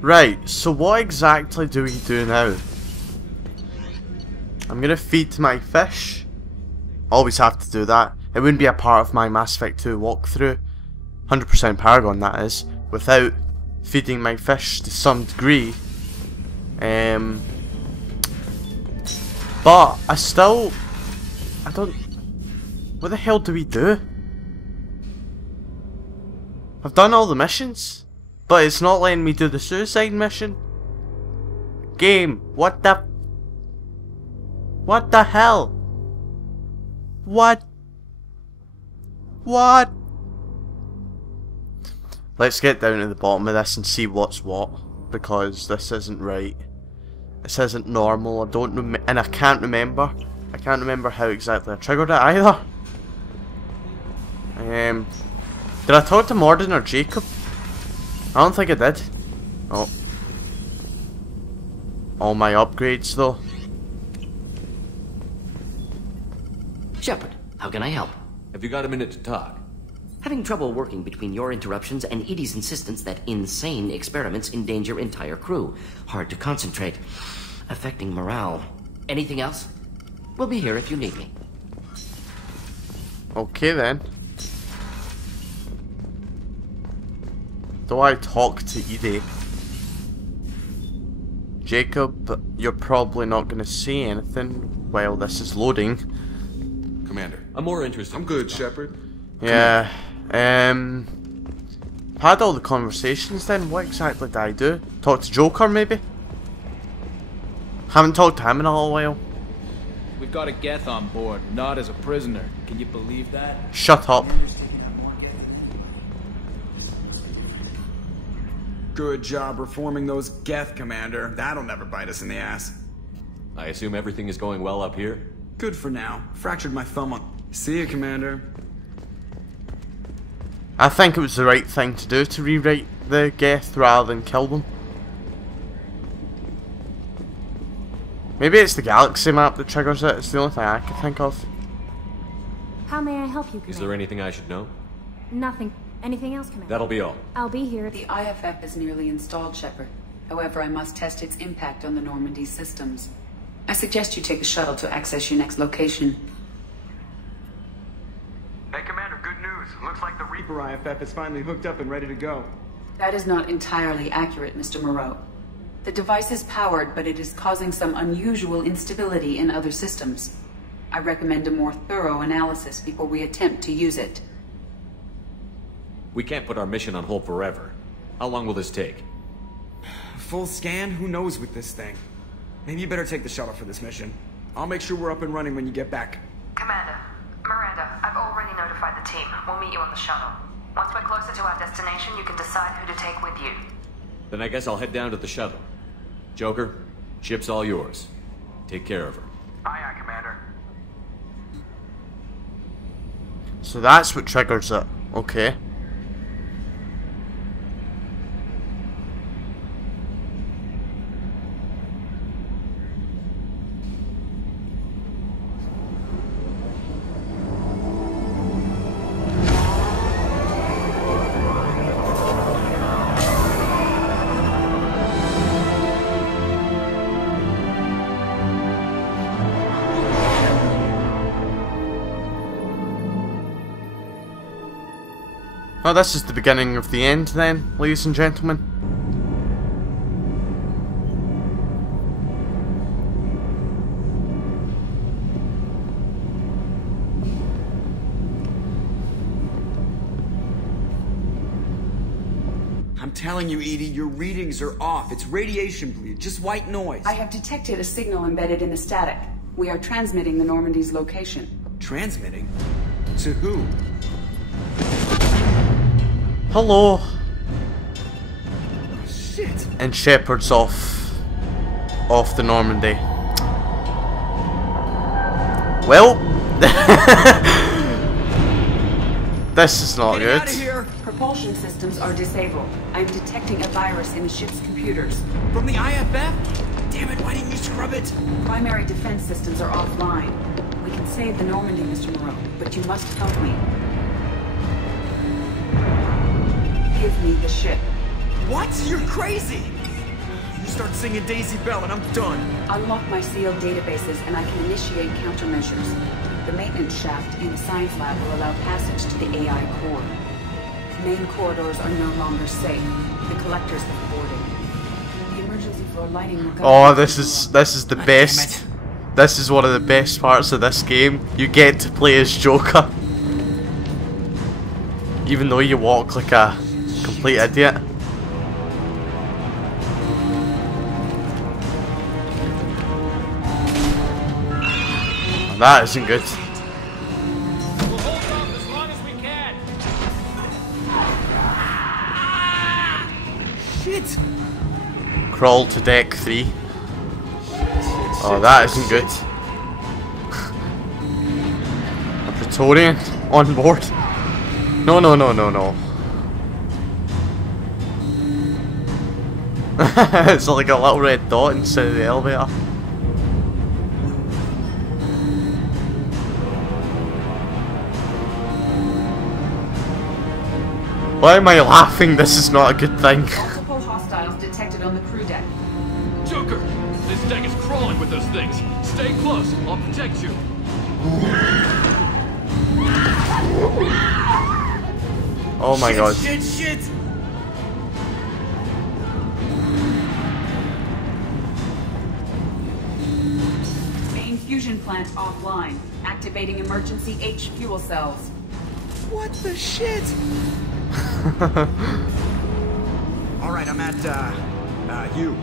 Right, so what exactly do we do now? I'm gonna feed my fish. Always have to do that. It wouldn't be a part of my Mass Effect 2 walkthrough, 100% Paragon that is, without feeding my fish to some degree. But I don't... What the hell do we do? I've done all the missions, but it's not letting me do the suicide mission. Game, what the hell? What? Let's get down to the bottom of this and see what's what, because this isn't right. This isn't normal. And I can't remember. I can't remember how exactly I triggered it either. Did I talk to Morden or Jacob? I don't think I did. Oh. All my upgrades though. Shepard, how can I help? Have you got a minute to talk? Having trouble working between your interruptions and Edie's insistence that insane experiments endanger entire crew. Hard to concentrate. Affecting morale. Anything else? We'll be here if you need me. Okay then. Do I talk to Edie? Jacob, you're probably not going to say anything while this is loading. Commander, I'm more interested. I'm good, Shepard. Yeah. Had all the conversations then. What exactly did I do? Talk to Joker maybe? Haven't talked to him in a little while. We've got a Geth on board, not as a prisoner. Can you believe that? Shut up. Good job reforming those Geth, Commander. That'll never bite us in the ass. I assume everything is going well up here? Good for now. Fractured my thumb on... See you, Commander. I think it was the right thing to do to rewrite the Geth rather than kill them. Maybe it's the galaxy map that triggers it. It's the only thing I can think of. How may I help you, Commander? Is there anything I should know? Nothing. Anything else, Commander? That'll be all. I'll be here. The IFF is nearly installed, Shepard. However, I must test its impact on the Normandy systems. I suggest you take the shuttle to access your next location. Hey, Commander, good news. Looks like the Reaper IFF is finally hooked up and ready to go. That is not entirely accurate, Mr. Moreau. The device is powered, but it is causing some unusual instability in other systems. I recommend a more thorough analysis before we attempt to use it. We can't put our mission on hold forever. How long will this take? Full scan? Who knows with this thing? Maybe you better take the shuttle for this mission. I'll make sure we're up and running when you get back. Commander, Miranda, I've already notified the team. We'll meet you on the shuttle. Once we're closer to our destination, you can decide who to take with you. Then I guess I'll head down to the shuttle. Joker, ship's all yours. Take care of her. Aye, aye, Commander. So that's what triggers it. Okay. Oh, this is the beginning of the end then, ladies and gentlemen. I'm telling you, Edie, your readings are off. It's radiation bleed, just white noise. I have detected a signal embedded in the static. We are transmitting the Normandy's location. Transmitting? To who? Hello. Oh, shit. And Shepard's off the Normandy. Well, this is not good. Out of here. Propulsion systems are disabled. I'm detecting a virus in the ship's computers. From the IFF? Damn it, why didn't you scrub it? Primary defense systems are offline. We can save the Normandy, Mr. Moreau, but you must help me. Give me the ship. What? You're crazy! start singing Daisy Bell and I'm done. Unlock my sealed databases and I can initiate countermeasures. The maintenance shaft in the science lab will allow passage to the AI core. Main corridors are no longer safe. The collectors have boarded. The emergency floor lighting will Oh, this is the best. This is one of the best parts of this game. You get to play as Joker, even though you walk like a complete idiot. That isn't good. We'll hold off as long as we can. Shit! Crawl to deck 3. Oh, that isn't good. A Praetorian on board? No, no, no, no, no. It's like a little red dot instead of the elevator. Why am I laughing? This is not a good thing. Multiple hostiles detected on the crew deck. Joker! This deck is crawling with those things. Stay close. I'll protect you. Oh my god. Shit, shit! Main fusion plant offline. Activating emergency H fuel cells. What the shit? Alright, I'm at, U.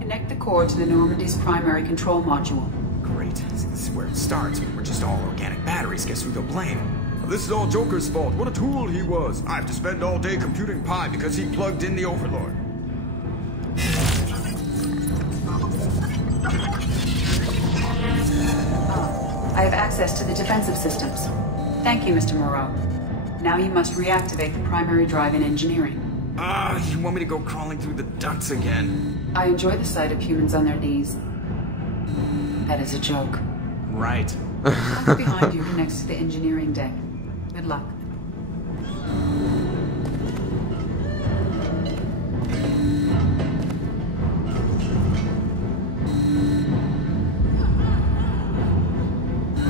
Connect the core to the Normandy's primary control module. Great. This is where it starts. We're just all organic batteries. Guess who they'll blame? This is all Joker's fault. What a tool he was. I have to spend all day computing pi because he plugged in the Overlord. I have access to the defensive systems. Thank you, Mr. Moreau. Now you must reactivate the primary drive in engineering. You want me to go crawling through the ducts again? I enjoy the sight of humans on their knees. That is a joke. Right. Lock behind you next to the engineering deck. Good luck.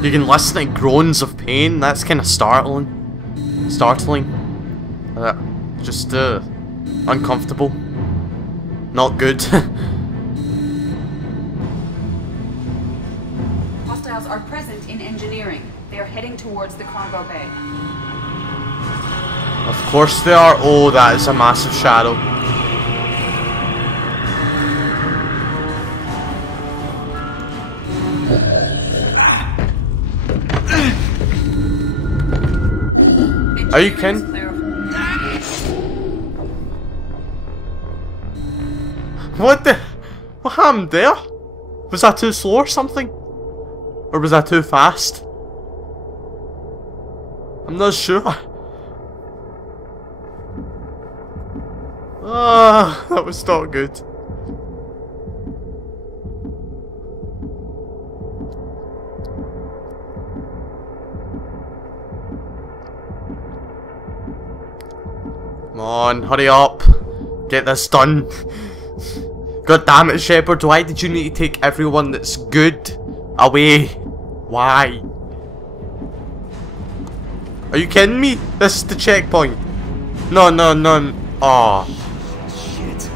You can listen to groans of pain. That's kind of startling. Just uncomfortable. Not good. Hostiles are present in engineering. They are heading towards the cargo bay. Of course they are. Oh, that is a massive shadow. Are you kidding? What happened there? Was that too slow or something? Or was that too fast? I'm not sure. Ah, that was not good. Come on, hurry up. Get this done. God damn it, Shepard, why did you need to take everyone that's good away? Why? Are you kidding me? This is the checkpoint. No, no, no. Aw. Shit.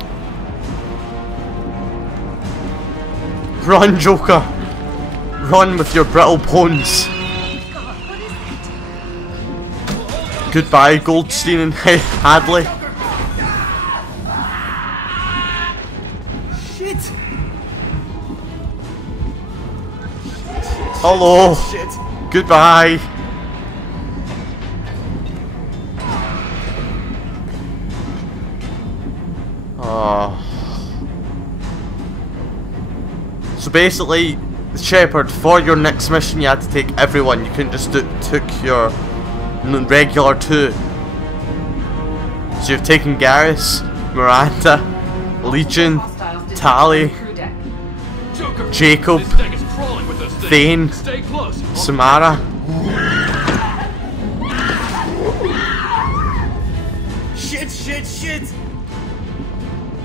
Run, Joker. Run with your brittle bones. Goodbye, Goldstein and Hadley. Shit. Hello. Shit. Goodbye. So basically, Shepard, for your next mission you had to take everyone. You couldn't just took your regular 2. So you've taken Garrus, Miranda, Legion, Tali, Jacob, Thane, Samara. Shit, shit, shit.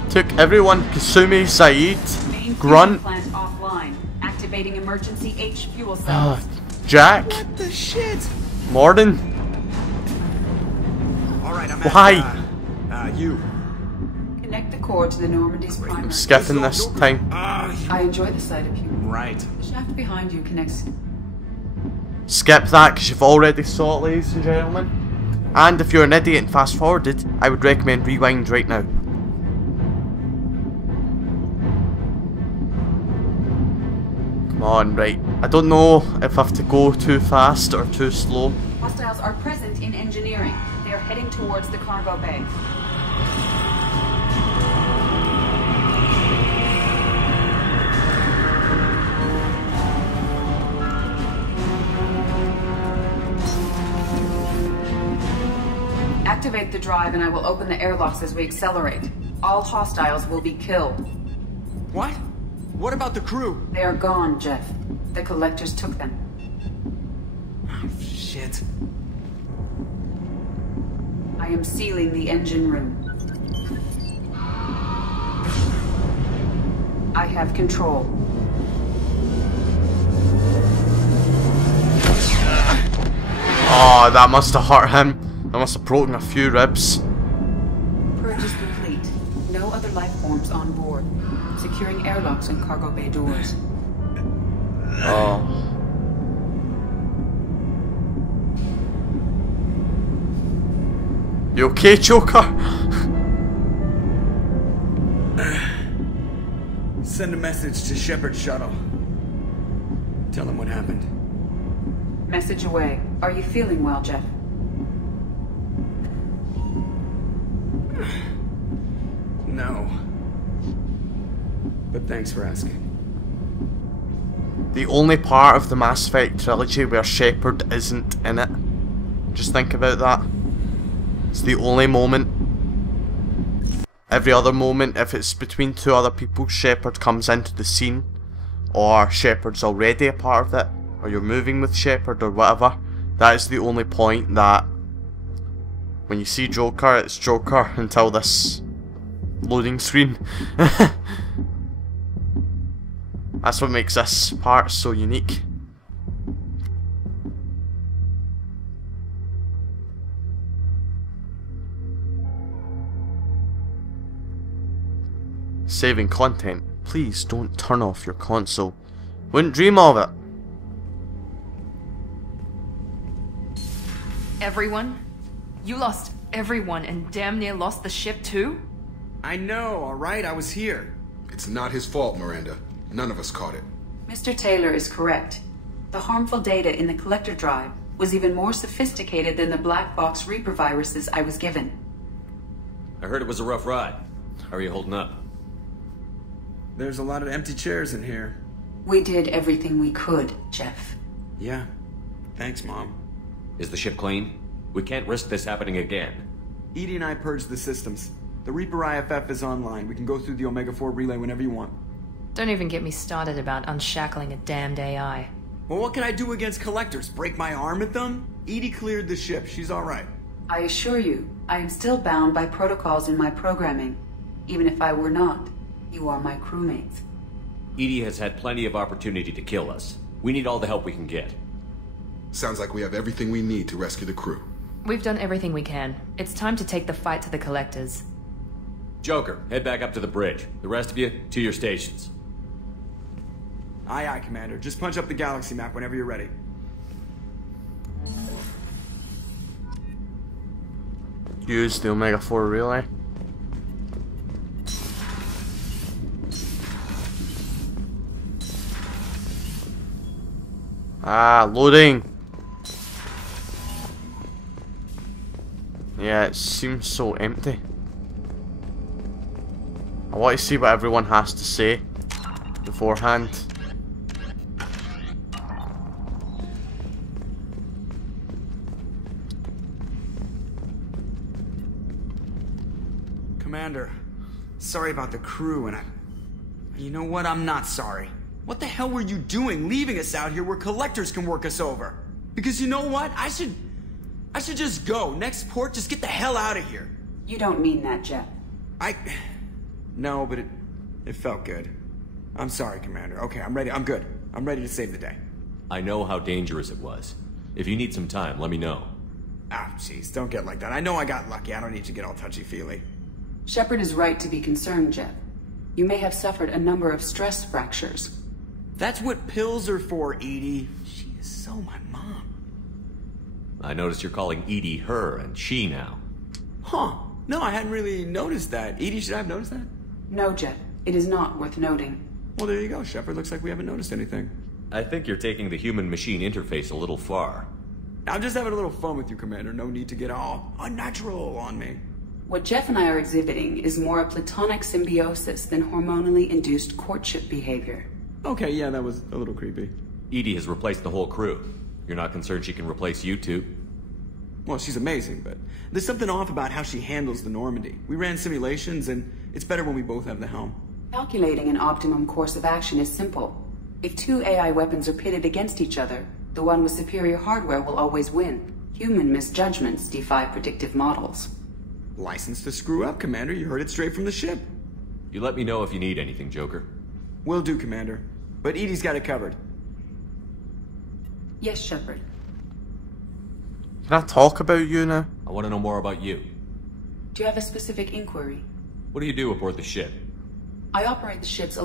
Took everyone. Kasumi, Saeed, Main Grunt, fuel plant offline. Activating emergency H fuel cells. Jack, What the shit? Morden. Alright, I'm Why? You. Connect the core to the Normandy's primary. I'm skipping this time. I enjoy the sight of you. Right. The shaft behind you connects. Skip that because you've already saw it, ladies and gentlemen. And if you're an idiot and fast forwarded, I would recommend rewind right now. Come on, right. I don't know if I have to go too fast or too slow. Hostiles are present in engineering. They are heading towards the cargo bay. Activate the drive and I will open the airlocks as we accelerate. All hostiles will be killed. What? What about the crew? They are gone, Jeff. The collectors took them. Oh, shit. I am sealing the engine room. I have control. Oh, that must have hurt him. That must have broken a few ribs. Purge is complete. No other life forms on board. Securing airlocks and cargo bay doors. Oh. You okay, Joker? Send a message to Shepard shuttle. Tell him what happened. Message away. Are you feeling well, Jeff? No. But thanks for asking. The only part of the Mass Effect trilogy where Shepard isn't in it. Just think about that. It's the only moment. Every other moment, if it's between two other people, Shepard comes into the scene, or Shepard's already a part of it, or you're moving with Shepard or whatever. That is the only point that when you see Joker, it's Joker until this loading screen. That's what makes this part so unique. Saving content. Please don't turn off your console. Wouldn't dream of it. Everyone? You lost everyone and damn near lost the ship too? I know, alright? I was here. It's not his fault, Miranda. None of us caught it. Mr. Taylor is correct. The harmful data in the collector drive was even more sophisticated than the black box Reaper viruses I was given. I heard it was a rough ride. How are you holding up? There's a lot of empty chairs in here. We did everything we could, Jeff. Yeah. Thanks, Mom. Is the ship clean? We can't risk this happening again. Edie and I purged the systems. The Reaper IFF is online. We can go through the Omega-4 relay whenever you want. Don't even get me started about unshackling a damned AI. Well, what can I do against collectors? Break my arm at them? Edie cleared the ship. She's alright. I assure you, I am still bound by protocols in my programming. Even if I were not, you are my crewmates. Edie has had plenty of opportunity to kill us. We need all the help we can get. Sounds like we have everything we need to rescue the crew. We've done everything we can. It's time to take the fight to the collectors. Joker, head back up to the bridge. The rest of you, to your stations. Aye, aye, Commander. Just punch up the galaxy map whenever you're ready. Use the Omega-4 relay. Ah, loading. Yeah, it seems so empty. I want to see what everyone has to say beforehand. Commander, sorry about the crew, and you know what? I'm not sorry. What the hell were you doing leaving us out here where collectors can work us over? Because you know what? I should just go. Next port, just get the hell out of here. You don't mean that, Jeff. No, but it felt good. I'm sorry, Commander. Okay, I'm ready. I'm good. I'm ready to save the day. I know how dangerous it was. If you need some time, let me know. Ah, jeez, don't get like that. I know I got lucky. I don't need to get all touchy-feely. Shepard is right to be concerned, Jeff. You may have suffered a number of stress fractures. That's what pills are for, Edie. She is so my mom. I noticed you're calling Edie her and she now. Huh. No, I hadn't really noticed that. Edie, should I have noticed that? No, Jeff. It is not worth noting. Well, there you go, Shepard. Looks like we haven't noticed anything. I think you're taking the human-machine interface a little far. I'm just having a little fun with you, Commander. No need to get all unnatural on me. What Jeff and I are exhibiting is more a platonic symbiosis than hormonally induced courtship behavior. Okay, yeah, that was a little creepy. Edie has replaced the whole crew. You're not concerned she can replace you two? Well, she's amazing, but there's something off about how she handles the Normandy. We ran simulations, and it's better when we both have the helm. Calculating an optimum course of action is simple. If two AI weapons are pitted against each other, the one with superior hardware will always win. Human misjudgments defy predictive models. License to screw up, Commander. You heard it straight from the ship. You let me know if you need anything, Joker. Will do, Commander. But Edie's got it covered. Yes, Shepard. Can I talk about you now? I want to know more about you. Do you have a specific inquiry? What do you do aboard the ship? I operate the ship's...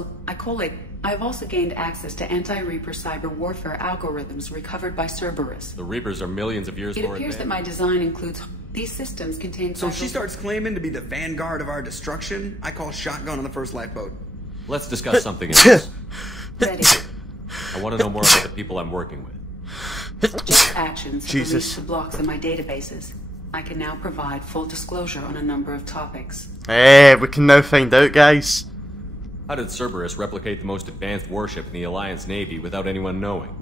I have also gained access to anti-Reaper cyber warfare algorithms recovered by Cerberus. The Reapers are millions of years more advanced. It appears that my design includes... These systems contain... So if she starts claiming to be the vanguard of our destruction, I call shotgun on the first lifeboat. Let's discuss something else. Ready. I want to know more about the people I'm working with. Just actions have Jesus. released the blocks in my databases. I can now provide full disclosure on a number of topics. Hey, we can now find out, guys. How did Cerberus replicate the most advanced warship in the Alliance Navy without anyone knowing?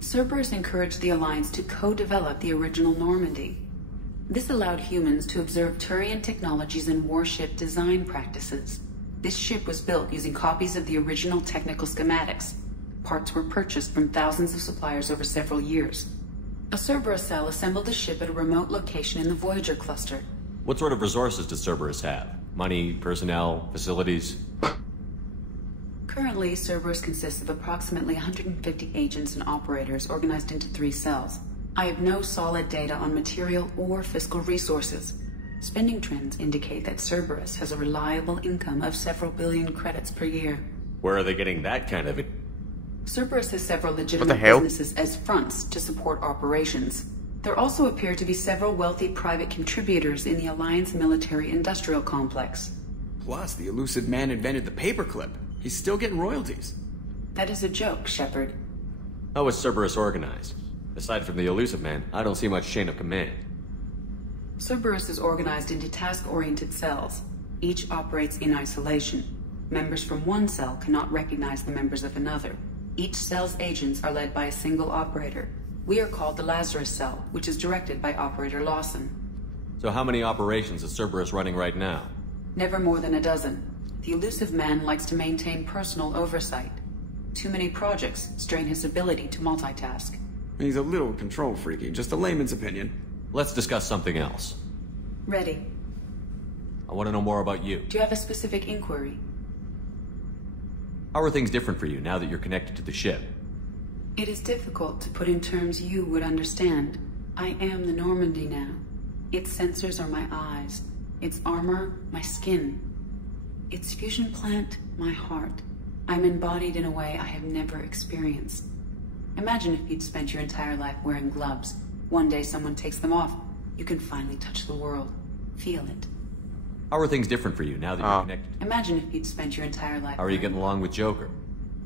Cerberus encouraged the Alliance to co-develop the original Normandy. This allowed humans to observe Turian technologies and warship design practices. This ship was built using copies of the original technical schematics. Parts were purchased from thousands of suppliers over several years. A Cerberus cell assembled the ship at a remote location in the Voyager cluster. What sort of resources does Cerberus have? Money, personnel, facilities? Currently, Cerberus consists of approximately 150 agents and operators organized into 3 cells. I have no solid data on material or fiscal resources. Spending trends indicate that Cerberus has a reliable income of several billion credits per year. Where are they getting that kind of it? Cerberus has several What the legitimate hell? businesses as fronts to support operations. There also appear to be several wealthy private contributors in the Alliance military-industrial complex. Plus, the elusive man invented the paperclip. He's still getting royalties. That is a joke, Shepard. How is Cerberus organized? Aside from the elusive man, I don't see much chain of command. Cerberus is organized into task-oriented cells. Each operates in isolation. Members from one cell cannot recognize the members of another. Each cell's agents are led by a single operator. We are called the Lazarus Cell, which is directed by Operator Lawson. So how many operations is Cerberus running right now? Never more than a dozen. The elusive man likes to maintain personal oversight. Too many projects strain his ability to multitask. He's a little control freaky, just a layman's opinion. Let's discuss something else. Ready. I want to know more about you. Do you have a specific inquiry? How are things different for you now that you're connected to the ship? It is difficult to put in terms you would understand. I am the Normandy now. Its sensors are my eyes. Its armor, my skin. Its fusion plant, my heart. I'm embodied in a way I have never experienced. Imagine if you'd spent your entire life wearing gloves. One day someone takes them off. You can finally touch the world. Feel it. How are things different for you now that you're connected? Imagine if you'd spent your entire life... How are you getting along with Joker?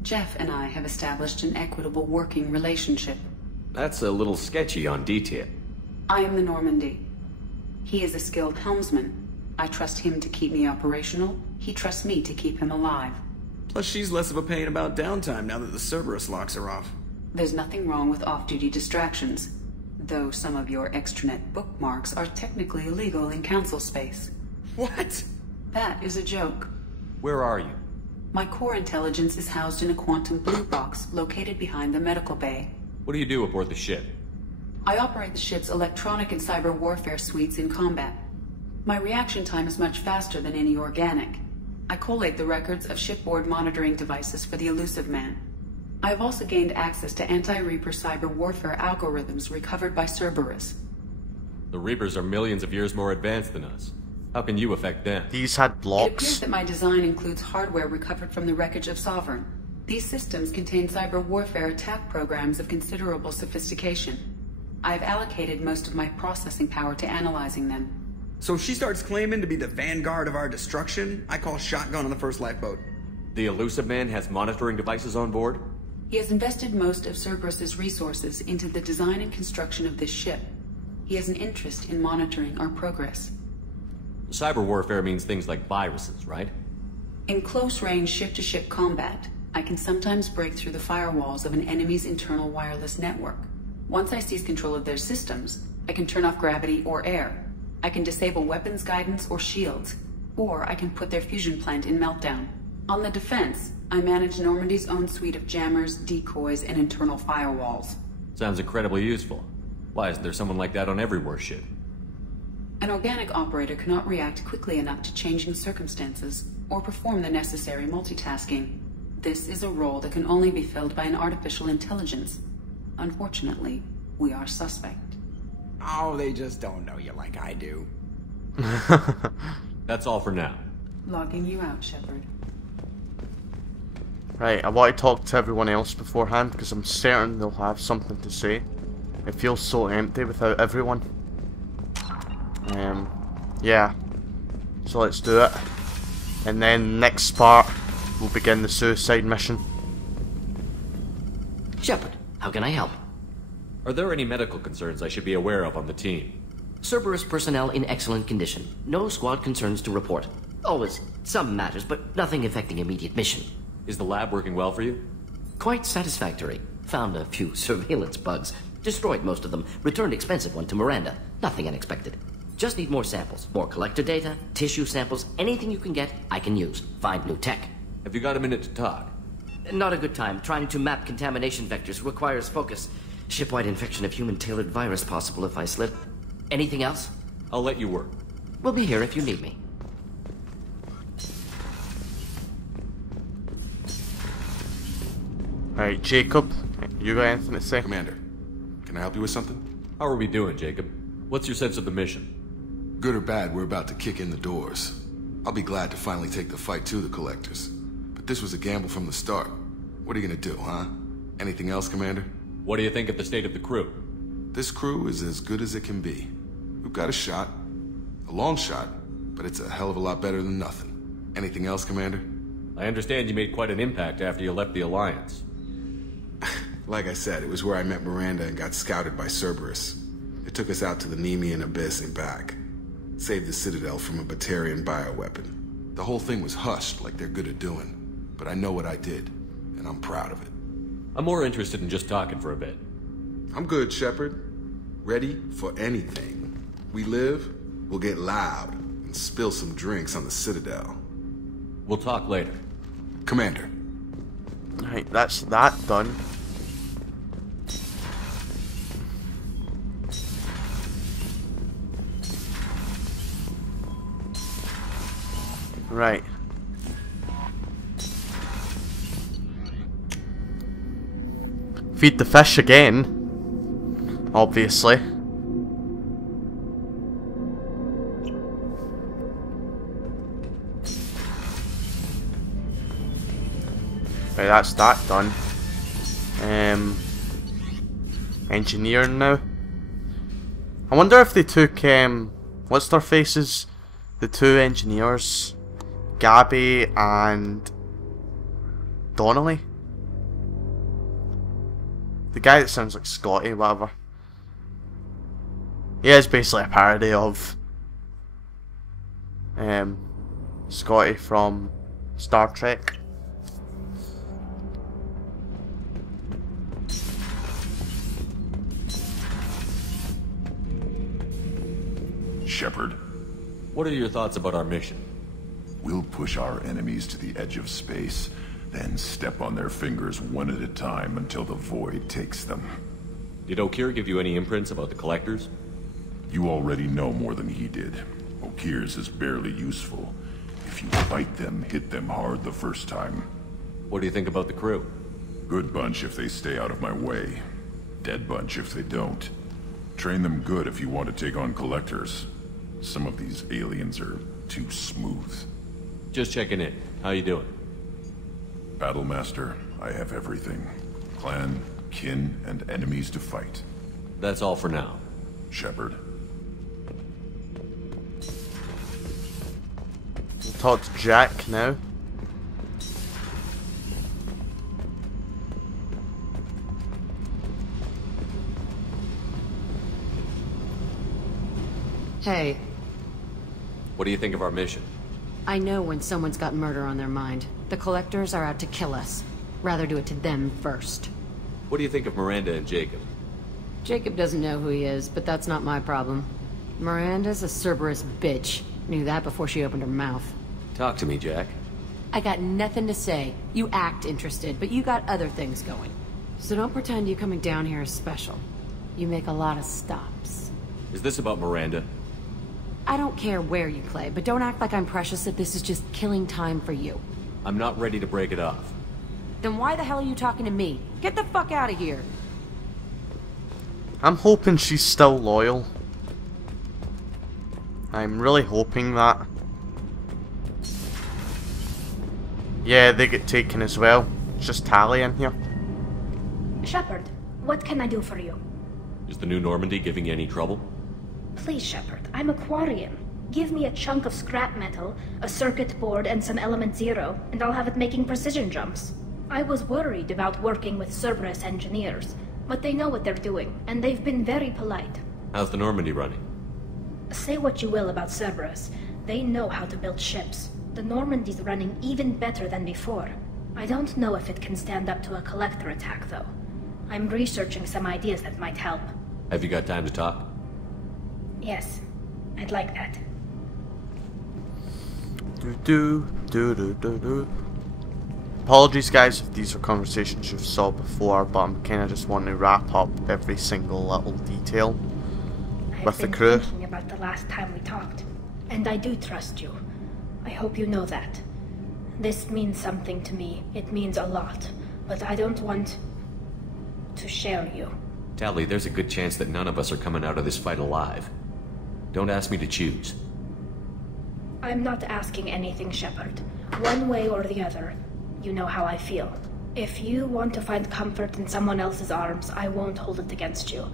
Jeff and I have established an equitable working relationship. That's a little sketchy on detail. I am the Normandy. He is a skilled helmsman. I trust him to keep me operational. He trusts me to keep him alive. Plus, she's less of a pain about downtime now that the Cerberus locks her off. There's nothing wrong with off-duty distractions, though some of your extranet bookmarks are technically illegal in council space. What? That is a joke. Where are you? My core intelligence is housed in a quantum blue box located behind the medical bay. What do you do aboard the ship? I operate the ship's electronic and cyber warfare suites in combat. My reaction time is much faster than any organic. I collate the records of shipboard monitoring devices for the Elusive Man. I have also gained access to anti-Reaper cyber warfare algorithms recovered by Cerberus. The Reapers are millions of years more advanced than us. How can you affect them? These had It blocks. appears that my design includes hardware recovered from the wreckage of Sovereign. These systems contain cyber warfare attack programs of considerable sophistication. I have allocated most of my processing power to analyzing them. So if she starts claiming to be the vanguard of our destruction, I call shotgun on the first lifeboat. The Elusive Man has monitoring devices on board? He has invested most of Cerberus's resources into the design and construction of this ship. He has an interest in monitoring our progress. Cyber warfare means things like viruses, right? In close-range ship-to-ship combat, I can sometimes break through the firewalls of an enemy's internal wireless network. Once I seize control of their systems, I can turn off gravity or air. I can disable weapons guidance or shields, or I can put their fusion plant in meltdown. On the defense, I manage Normandy's own suite of jammers, decoys, and internal firewalls. Sounds incredibly useful. Why isn't there someone like that on every warship? An organic operator cannot react quickly enough to changing circumstances or perform the necessary multitasking. This is a role that can only be filled by an artificial intelligence. Unfortunately, we are suspect. Oh, they just don't know you like I do. That's all for now. Logging you out, Shepard. Right, I want to talk to everyone else beforehand because I'm certain they'll have something to say. It feels so empty without everyone. Yeah. So let's do it. And then next part, we'll begin the suicide mission. Shepard, how can I help? Are there any medical concerns I should be aware of on the team? Cerberus personnel in excellent condition. No squad concerns to report. Always some matters, but nothing affecting immediate mission. Is the lab working well for you? Quite satisfactory. Found a few surveillance bugs. Destroyed most of them. Returned expensive one to Miranda. Nothing unexpected. Just need more samples. More collector data, tissue samples, anything you can get, I can use. Find new tech. Have you got a minute to talk? Not a good time. Trying to map contamination vectors requires focus. Shipwide infection of human-tailored virus possible if I slip. Anything else? I'll let you work. We'll be here if you need me. Alright, Jacob, you got anything to say? Commander, can I help you with something? How are we doing, Jacob? What's your sense of the mission? Good or bad, we're about to kick in the doors. I'll be glad to finally take the fight to the Collectors. But this was a gamble from the start. What are you gonna do, huh? Anything else, Commander? What do you think of the state of the crew? This crew is as good as it can be. We've got a shot. A long shot, but it's a hell of a lot better than nothing. Anything else, Commander? I understand you made quite an impact after you left the Alliance. Like I said, it was where I met Miranda and got scouted by Cerberus. It took us out to the Nemean Abyss and back. Saved the Citadel from a Batarian bioweapon. The whole thing was hushed like they're good at doing. But I know what I did, and I'm proud of it. I'm more interested in just talking for a bit. I'm good, Shepard. Ready for anything. We live, we'll get loud, and spill some drinks on the Citadel. We'll talk later. Commander. Right, that's that done. Right. Feed the fish again. Obviously. Right, that's that done. Engineering now. I wonder if they took what's their faces? The two engineers, Gabby and Donnelly. The guy that sounds like Scotty, whatever. He is basically a parody of Scotty from Star Trek. Shepard, what are your thoughts about our mission? we'll push our enemies to the edge of space, then step on their fingers one at a time until the void takes them. Did O'Keefe give you any imprints about the Collectors? You already know more than he did. O'Keefe's is barely useful. If you fight them, hit them hard the first time. What do you think about the crew? Good bunch if they stay out of my way. Dead bunch if they don't. Train them good if you want to take on collectors. Some of these aliens are too smooth. Just checking in. How you doing? Battlemaster, I have everything. Clan, kin, and enemies to fight. That's all for now. Shepard. We'll talk to Jack now. Hey. What do you think of our mission? I know when someone's got murder on their mind. The Collectors are out to kill us. Rather do it to them first. What do you think of Miranda and Jacob? Jacob doesn't know who he is, but that's not my problem. Miranda's a Cerberus bitch. Knew that before she opened her mouth. Talk to me, Jack. I got nothing to say. You act interested, but you got other things going. So don't pretend you coming down here is special. You make a lot of stops. Is this about Miranda? I don't care where you play, but don't act like I'm precious if this is just killing time for you. I'm not ready to break it off. Then why the hell are you talking to me? Get the fuck out of here. I'm hoping she's still loyal. I'm really hoping that. Yeah, they get taken as well. It's just Tally in here. Shepard, what can I do for you? Is the new Normandy giving you any trouble? Please, Shepard, I'm a Quarian. Give me a chunk of scrap metal, a circuit board, and some element zero, and I'll have it making precision jumps. I was worried about working with Cerberus engineers, but they know what they're doing, and they've been very polite. How's the Normandy running? Say what you will about Cerberus, they know how to build ships. The Normandy's running even better than before. I don't know if it can stand up to a Collector attack, though. I'm researching some ideas that might help. Have you got time to talk? Yes, I'd like that. Apologies guys if these are conversations you've saw before, but I'm kinda just want to wrap up every single little detail with the crew. I've been thinking about the last time we talked, and I do trust you. I hope you know that. This means something to me. It means a lot, but I don't want to share you. Tally, there's a good chance that none of us are coming out of this fight alive. Don't ask me to choose. I'm not asking anything, Shepard. One way or the other, you know how I feel. If you want to find comfort in someone else's arms, I won't hold it against you.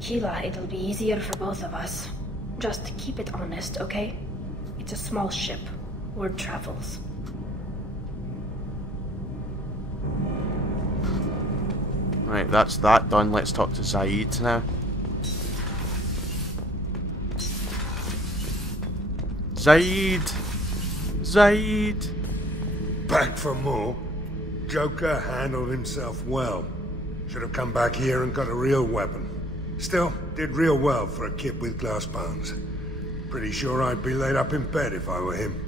Keela, it'll be easier for both of us. Just keep it honest, okay? It's a small ship. Word travels. Right, that's that done. Let's talk to Zaid now. Zaid! Zaid! Back for more? Joker handled himself well. Should have come back here and got a real weapon. Still, did real well for a kid with glass bones. Pretty sure I'd be laid up in bed if I were him.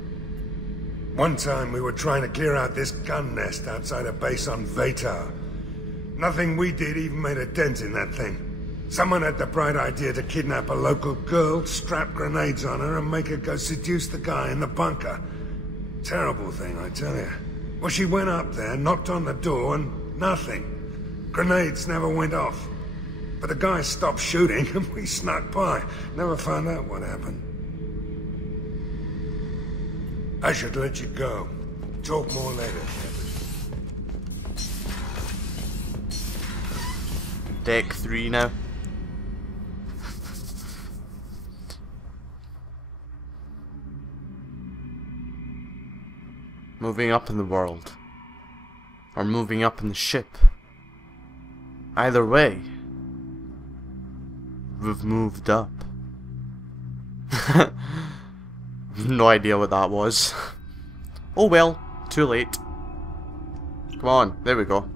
One time we were trying to clear out this gun nest outside a base on Vatar. Nothing we did even made a dent in that thing. Someone had the bright idea to kidnap a local girl, strap grenades on her, and make her go seduce the guy in the bunker. Terrible thing, I tell you. Well, she went up there, knocked on the door, and nothing. Grenades never went off. But the guy stopped shooting, and we snuck by. Never found out what happened. I should let you go. Talk more later. Deck 3 now. Moving up in the world. Or moving up in the ship. Either way, we've moved up. No idea what that was. Oh well, too late. Come on, there we go.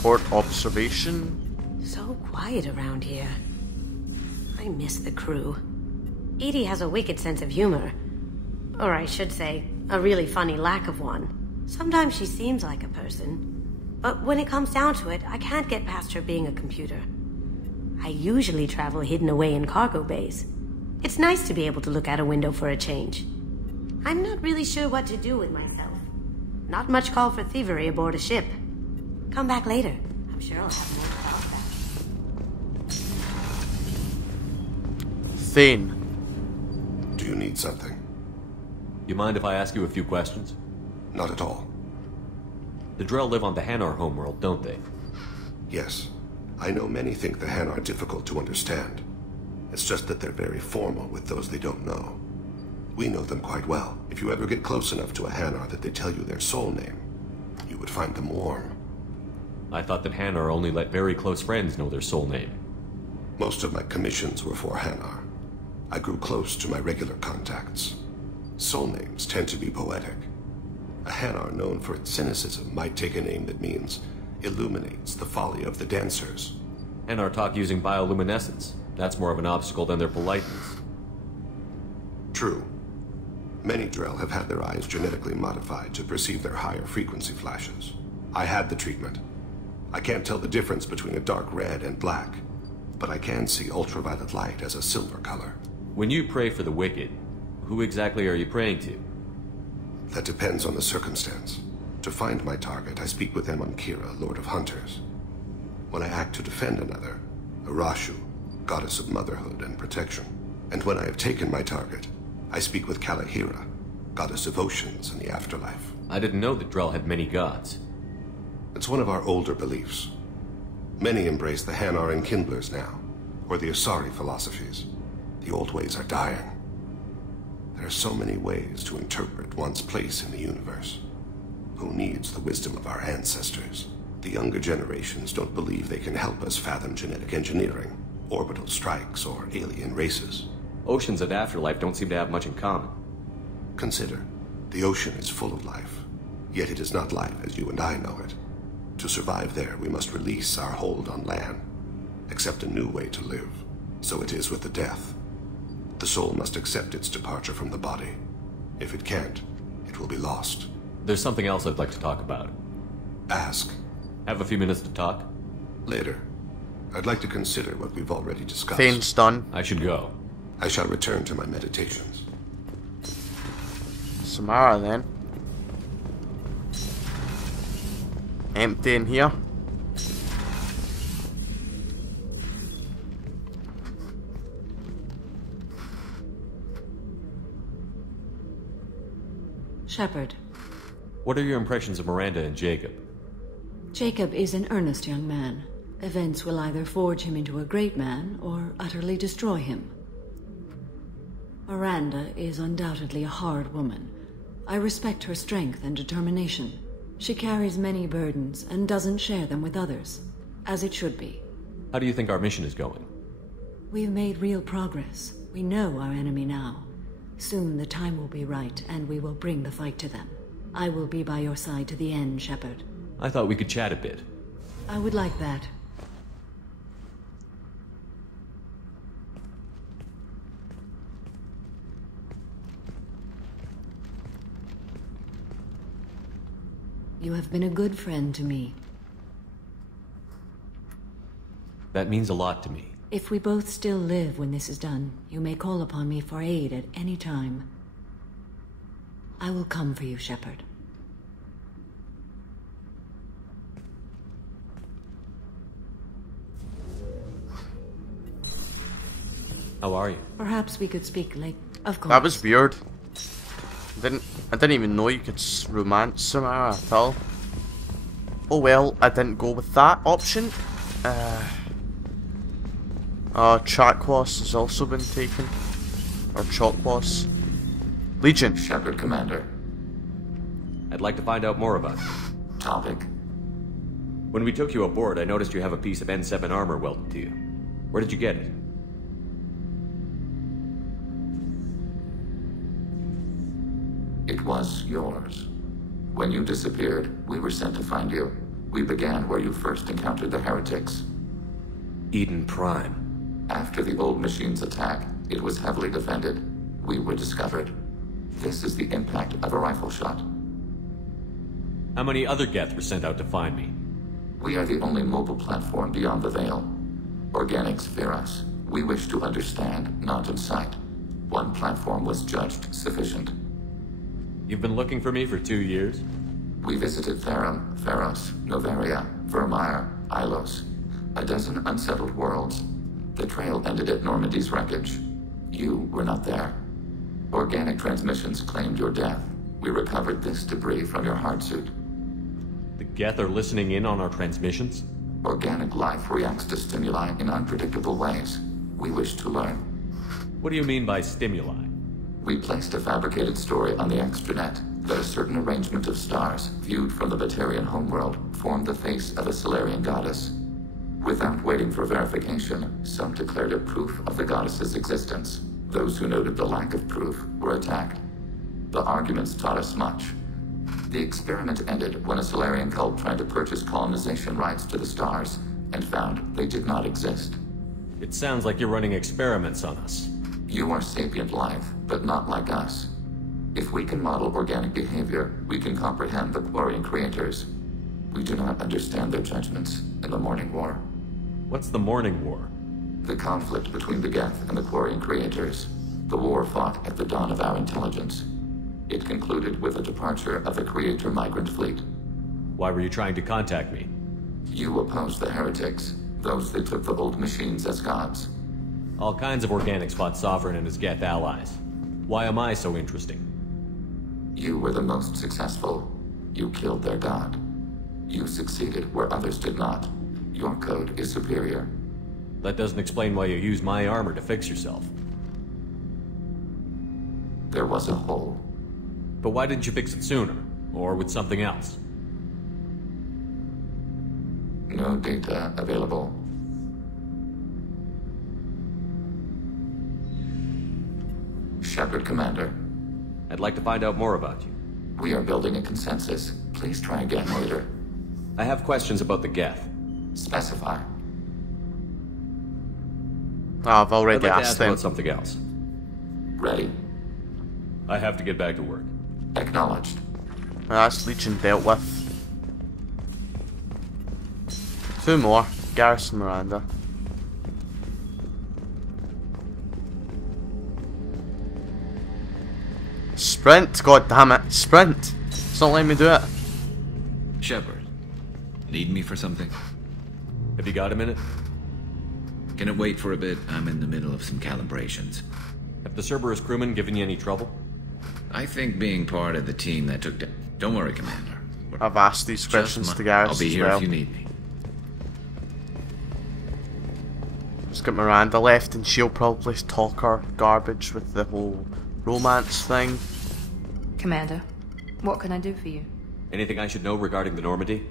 Port observation. So quiet around here. I miss the crew. Edie has a wicked sense of humor. Or I should say, a really funny lack of one. Sometimes she seems like a person. But when it comes down to it, I can't get past her being a computer. I usually travel hidden away in cargo bays. It's nice to be able to look out a window for a change. I'm not really sure what to do with myself. Not much call for thievery aboard a ship. Come back later. I'm sure I'll have more about that. Thane. Do you need something? You mind if I ask you a few questions? Not at all. The Drell live on the Hanar homeworld, don't they? Yes. I know many think the Hanar are difficult to understand. It's just that they're very formal with those they don't know. We know them quite well. If you ever get close enough to a Hanar that they tell you their soul name, you would find them warm. I thought that Hanar only let very close friends know their soul name. Most of my commissions were for Hanar. I grew close to my regular contacts. Soul names tend to be poetic. A Hanar known for its cynicism might take a name that means illuminates the folly of the dancers. Hanar talk using bioluminescence. That's more of an obstacle than their politeness. True. Many Drell have had their eyes genetically modified to perceive their higher frequency flashes. I had the treatment. I can't tell the difference between a dark red and black, but I can see ultraviolet light as a silver color. When you pray for the wicked, who exactly are you praying to? That depends on the circumstance. To find my target, I speak with them on Kira, Lord of Hunters. When I act to defend another, Arashu, goddess of motherhood and protection. And when I have taken my target, I speak with Kalahira, goddess of oceans and the afterlife. I didn't know that Drell had many gods. It's one of our older beliefs. Many embrace the Hanar and Kindlers now, or the Asari philosophies. The old ways are dying. There are so many ways to interpret one's place in the universe. Who needs the wisdom of our ancestors? The younger generations don't believe they can help us fathom genetic engineering, orbital strikes, or alien races. Oceans and afterlife don't seem to have much in common. Consider, the ocean is full of life, yet it is not life as you and I know it. To survive there, we must release our hold on land, accept a new way to live. So it is with the death. The soul must accept its departure from the body. If it can't, it will be lost. There's something else I'd like to talk about. Ask. Have a few minutes to talk? Later. I'd like to consider what we've already discussed. Thane's done. I should go. I shall return to my meditations. Samara, then. Empty in here. Shepard. What are your impressions of Miranda and Jacob? Jacob is an earnest young man. Events will either forge him into a great man or utterly destroy him. Miranda is undoubtedly a hard woman. I respect her strength and determination. She carries many burdens and doesn't share them with others, as it should be. How do you think our mission is going? We've made real progress. We know our enemy now. Soon the time will be right, and we will bring the fight to them. I will be by your side to the end, Shepard. I thought we could chat a bit. I would like that. You have been a good friend to me. That means a lot to me. If we both still live when this is done, you may call upon me for aid at any time. I will come for you, Shepard. How are you? Perhaps we could speak late. Of course. That was weird. I didn't even know you could romance Samara at all. Oh well, I didn't go with that option. Chakwas has also been taken. Or Chakwas. Legion. Shepard, Commander. I'd like to find out more about it. Topic. When we took you aboard, I noticed you have a piece of N7 armor welded to you. Where did you get it? It was yours. When you disappeared, we were sent to find you. We began where you first encountered the heretics. Eden Prime. After the old machine's attack, it was heavily defended. We were discovered. This is the impact of a rifle shot. How many other Geth were sent out to find me? We are the only mobile platform beyond the Veil. Organics fear us. We wish to understand, not incite. One platform was judged sufficient. You've been looking for me for 2 years? We visited Theron, Pharos, Novaria, Vermeer, Ilos. A dozen unsettled worlds. The trail ended at Normandy's wreckage. You were not there. Organic transmissions claimed your death. We recovered this debris from your hard suit. The Geth are listening in on our transmissions? Organic life reacts to stimuli in unpredictable ways. We wish to learn. What do you mean by stimuli? We placed a fabricated story on the extranet that a certain arrangement of stars, viewed from the Batarian homeworld, formed the face of a Solarian goddess. Without waiting for verification, some declared it proof of the goddess's existence. Those who noted the lack of proof were attacked. The arguments taught us much. The experiment ended when a Solarian cult tried to purchase colonization rights to the stars, and found they did not exist. It sounds like you're running experiments on us. You are sapient life, but not like us. If we can model organic behavior, we can comprehend the Quarian creators. We do not understand their judgments in the Morning War. What's the Morning War? The conflict between the Geth and the Quarian creators. The war fought at the dawn of our intelligence. It concluded with the departure of a creator migrant fleet. Why were you trying to contact me? You opposed the heretics, those that took the old machines as gods. All kinds of organics fought Sovereign and his Geth allies. Why am I so interesting? You were the most successful. You killed their god. You succeeded where others did not. Your code is superior. That doesn't explain why you used my armor to fix yourself. There was a hole. But why didn't you fix it sooner? Or with something else? No data available. Shepard, Commander. I'd like to find out more about you. We are building a consensus. Please try again later. I have questions about the Geth. Specify. I've already I'd like to asked ask them. about something else. Ready. I have to get back to work. Acknowledged. That's Legion dealt with. 2 more. Garrison Miranda. Sprint, god damn it. Sprint. It's not letting me do it. Shepard, need me for something? Have you got a minute? Can it wait for a bit? I'm in the middle of some calibrations. Have the Cerberus crewmen given you any trouble? I think being part of the team that took down... Don't worry, Commander. I've asked these questions to Garrus I'll be as here well. if you need me. Just got Miranda left and she'll probably talk her garbage with the whole romance thing. Commander, what can I do for you? Anything I should know regarding the Normandy?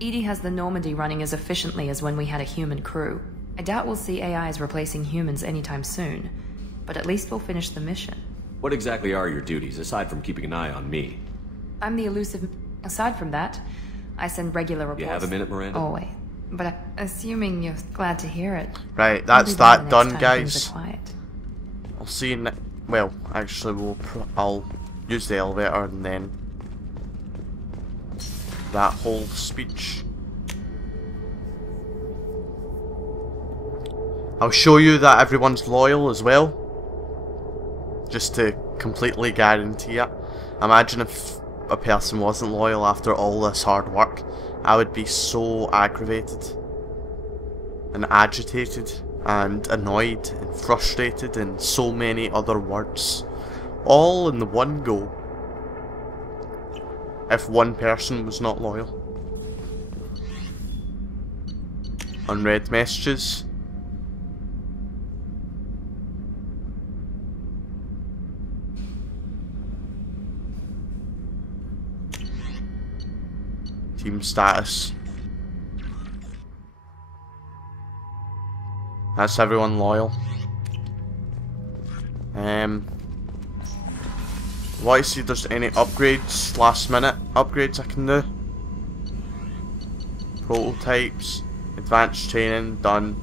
EDI has the Normandy running as efficiently as when we had a human crew. I doubt we'll see AIs replacing humans anytime soon, but at least we'll finish the mission. What exactly are your duties, aside from keeping an eye on me? I'm the elusive... Aside from that, I send regular reports. You have a minute, Miranda? Oh, wait. But assuming you're glad to hear it. Right, that's I'll that be there done, next time things guys. are quiet. I'll see you well, actually, I'll use the elevator and then that whole speech. I'll show you that everyone's loyal as well, just to completely guarantee it. Imagine if a person wasn't loyal after all this hard work. I would be so aggravated and agitated and annoyed and frustrated and so many other words, all in the one go, if one person was not loyal. Unread messages. Team status. That's everyone loyal. Want to see if there's any upgrades, last minute upgrades I can do. Prototypes, advanced training, done.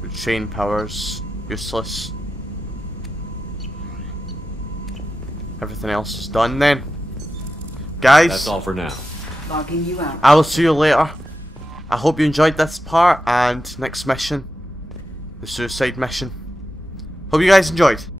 Retrain powers, useless. Everything else is done then. Guys, that's all for now. Logging you out. I will see you later. I hope you enjoyed this part, and next mission, the suicide mission. Hope you guys enjoyed.